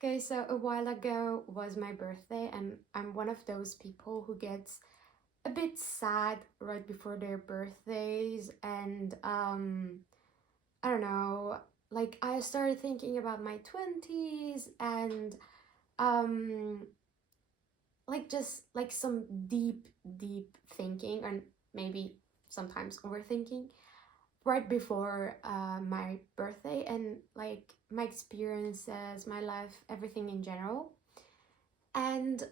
Okay, so a while ago was my birthday, and I'm one of those people who gets a bit sad right before their birthdays, and I don't know, like I started thinking about my 20s and um like just like some deep thinking and maybe sometimes overthinking right before my birthday and like my experiences, my life, everything in general. And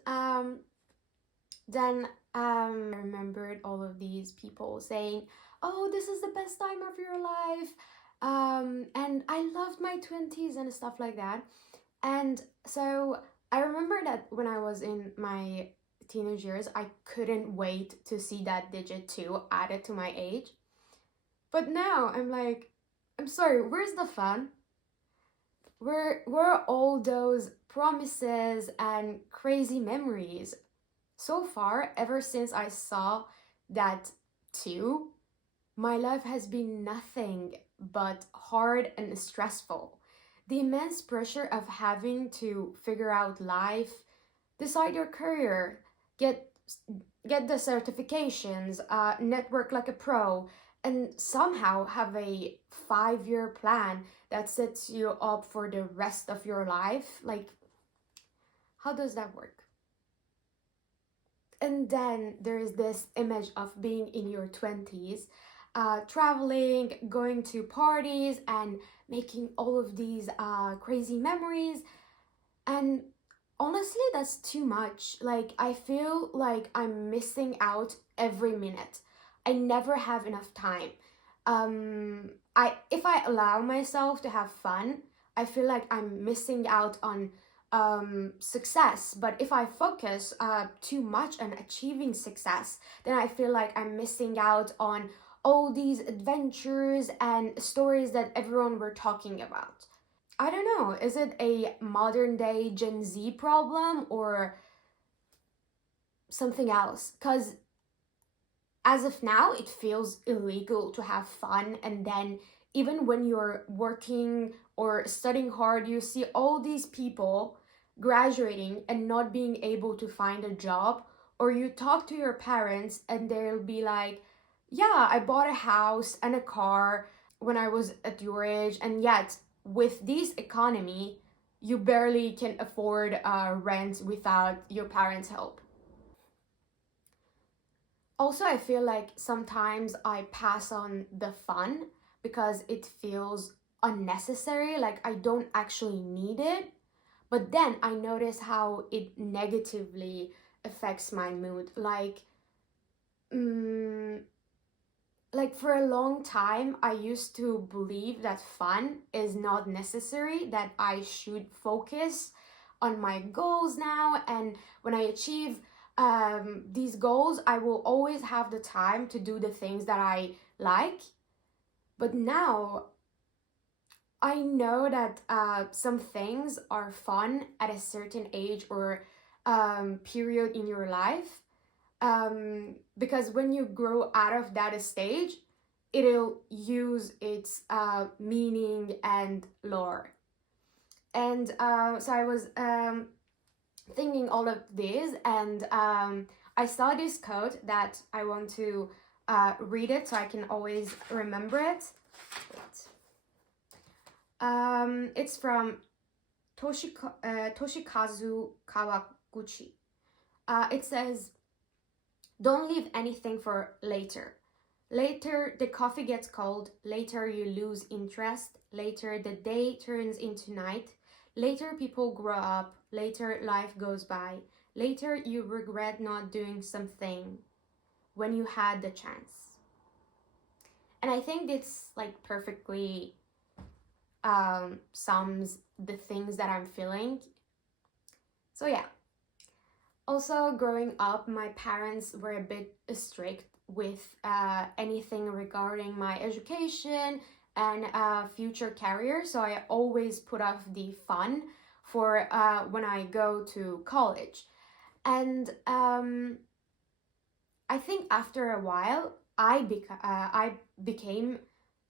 then I remembered all of these people saying, "Oh, this is the best time of your life," and I loved my 20s and stuff like that. And so I remember that when I was in my teenage years, I couldn't wait to see that digit two added to my age. But now I'm like, I'm sorry, where's the fun? Where are all those promises and crazy memories? So far, ever since I saw that two, my life has been nothing but hard and stressful. The immense pressure of having to figure out life, decide your career, get get the certifications, network like a pro, and somehow have a 5-year plan that sets you up for the rest of your life. Like, how does that work? And then there's this image of being in your 20s, traveling, going to parties, and making all of these crazy memories. And honestly, that's too much. Like, I feel like I'm missing out every minute. I never have enough time. If I allow myself to have fun, I feel like I'm missing out on success. But if I focus too much on achieving success, then I feel like I'm missing out on all these adventures and stories that everyone were talking about. I don't know, is it a modern day Gen Z problem or something else? Because as of now, it feels illegal to have fun, and then even when you're working or studying hard, you see all these people graduating and not being able to find a job, or you talk to your parents and they'll be like, yeah, I bought a house and a car when I was at your age, and yet with this economy, you barely can afford rent without your parents' help. Also, I feel like sometimes I pass on the fun because it feels unnecessary, like I don't actually need it. But then I notice how it negatively affects my mood. Mm, like for a long time, I used to believe that fun is not necessary, that I should focus on my goals now. And when I achieve these goals, I will always have the time to do the things that I like. But now I know that some things are fun at a certain age or period in your life, because when you grow out of that stage, it'll use its meaning and lore. And so I was thinking all of this, and I saw this quote that I want to read it so I can always remember it. It's from Toshikazu Kawaguchi. It says, "Don't leave anything for later. Later, the coffee gets cold. Later, you lose interest. Later, the day turns into night. Later, people grow up. Later, life goes by. Later, you regret not doing something when you had the chance." And I think this like perfectly sums the things that I'm feeling. So yeah. Also, growing up, my parents were a bit strict with anything regarding my education and future career, so I always put off the fun for when I go to college. And I think after a while, I became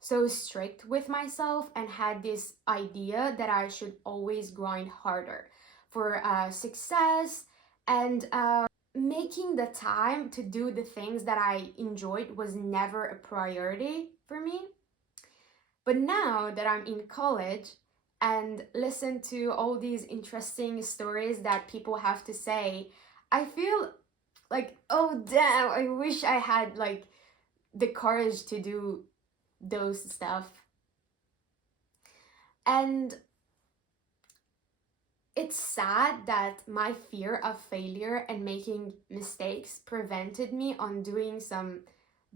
so strict with myself and had this idea that I should always grind harder for success, and making the time to do the things that I enjoyed was never a priority for me. But now that I'm in college and listen to all these interesting stories that people have to say, I feel like, oh damn, I wish I had like the courage to do those stuff. And it's sad that my fear of failure and making mistakes prevented me on doing some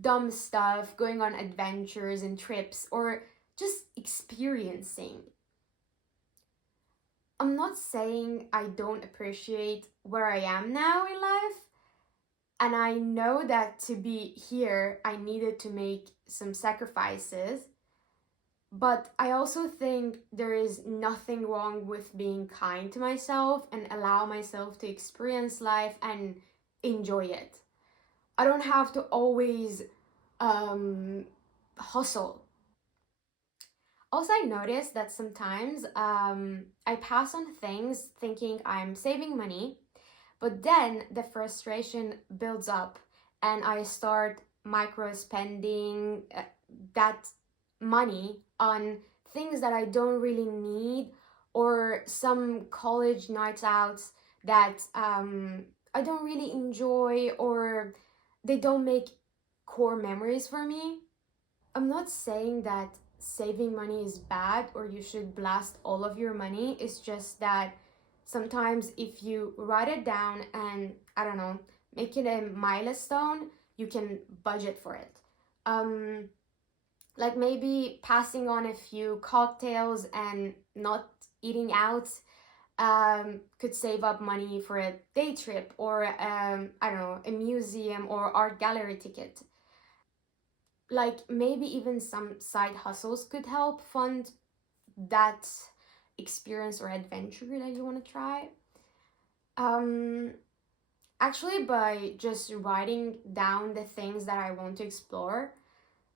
dumb stuff, going on adventures and trips, or just experiencing. I'm not saying I don't appreciate where I am now in life, and I know that to be here, I needed to make some sacrifices. But I also think there is nothing wrong with being kind to myself and allow myself to experience life and enjoy it. I don't have to always hustle. Also, I noticed that sometimes I pass on things thinking I'm saving money, but then the frustration builds up and I start micro spending that money on things that I don't really need, or some college nights out that I don't really enjoy, or they don't make core memories for me. I'm not saying that saving money is bad or you should blast all of your money. It's just that sometimes if you write it down and, I don't know, make it a milestone, you can budget for it. Like maybe passing on a few cocktails and not eating out could save up money for a day trip, or I don't know, a museum or art gallery ticket. Like maybe even some side hustles could help fund that experience or adventure that you want to try. Um, Actually, by just writing down the things that I want to explore,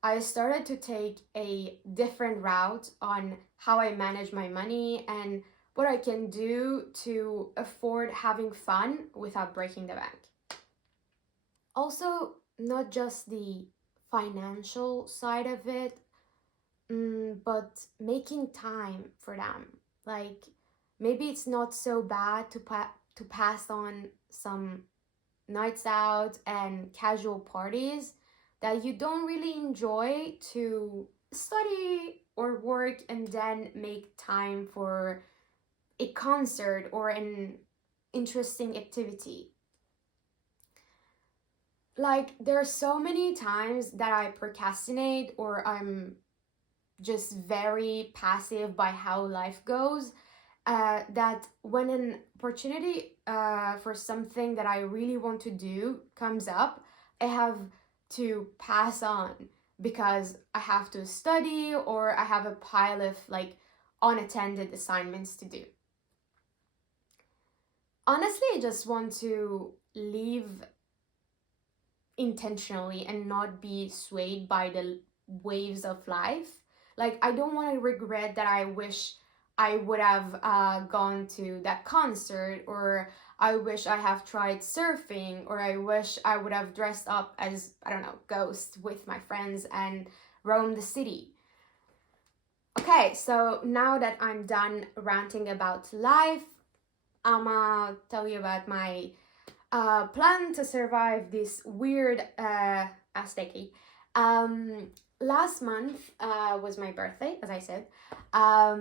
I started to take a different route on how I manage my money and what I can do to afford having fun without breaking the bank. Also, not just the financial side of it, but making time for them. Like maybe it's not so bad to pass on some nights out and casual parties that you don't really enjoy, to study or work and then make time for a concert or an interesting activity. Like there are so many times that I procrastinate or I'm just very passive by how life goes, that when an opportunity for something that I really want to do comes up, I have to pass on because I have to study or I have a pile of like unattended assignments to do. Honestly, I just want to live intentionally and not be swayed by the waves of life. Like, I don't want to regret that I wish I would have gone to that concert, or I wish I have tried surfing, or I wish I would have dressed up as, I don't know, Ghost with my friends and roamed the city. Okay, so now that I'm done ranting about life, I'ma tell you about my plan to survive this weird Azteki. Last month was my birthday, as I said,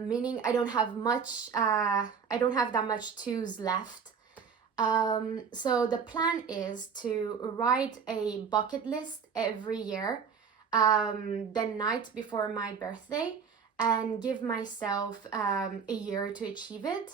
meaning I don't have much. I don't have that much twos left. So the plan is to write a bucket list every year, the night before my birthday, and give myself a year to achieve it.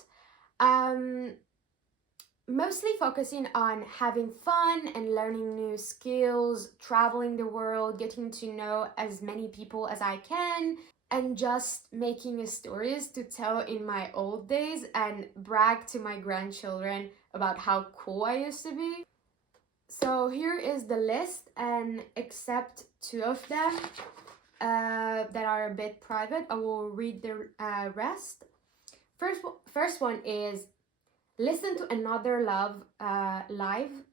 Mostly focusing on having fun and learning new skills, traveling the world, getting to know as many people as I can, and just making stories to tell in my old days and brag to my grandchildren about how cool I used to be. So here is the list, and except two of them, that are a bit private. I will read the rest. First one is listen to Another Love live,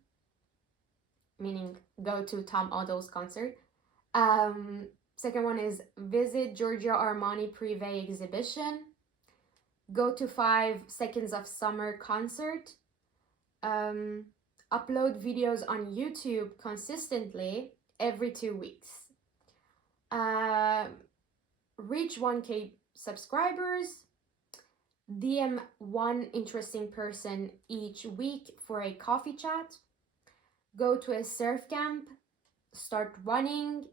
meaning go to Tom Odell's concert. Second one is visit Giorgio Armani Privé exhibition. Go to 5 Seconds of Summer concert. Upload videos on YouTube consistently every 2 weeks. Reach 1K subscribers. DM one interesting person each week for a coffee chat. Go to a surf camp. Start running.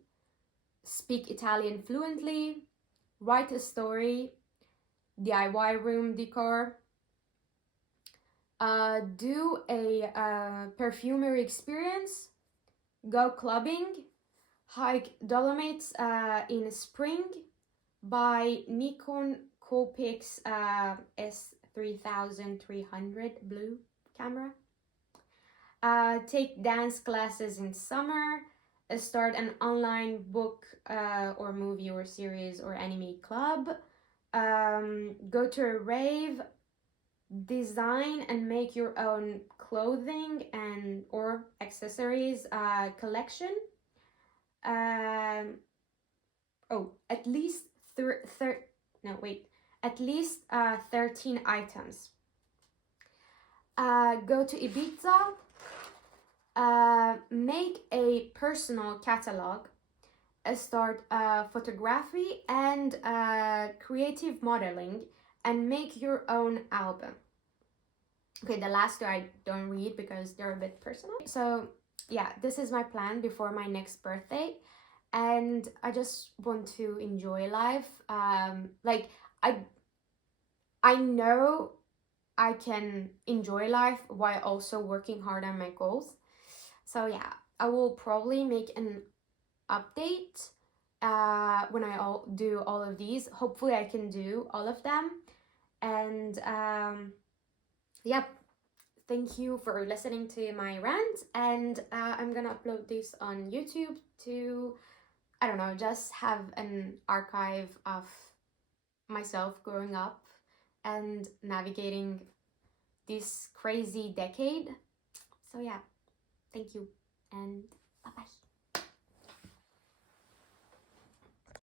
Speak Italian fluently. Write a story. DIY room decor. Do a perfumery experience. Go clubbing. Hike Dolomites in spring. Buy Nikon Coolpix S3300 blue camera. Take dance classes in summer. Start an online book or movie or series or anime club. Go to a rave. Design and make your own clothing and or accessories collection. At least at least 13 items. Go to Ibiza. Make a personal catalog. Start photography and creative modeling, and make your own album. Okay, the last two I don't read because they're a bit personal. So yeah, this is my plan before my next birthday, and I just want to enjoy life. Like I know I can enjoy life while also working hard on my goals. So yeah, I will probably make an update when I do all of these. Hopefully I can do all of them. And yeah, thank you for listening to my rant, and I'm gonna upload this on YouTube to, I don't know, just have an archive of myself growing up and navigating this crazy decade. So yeah, thank you and bye bye.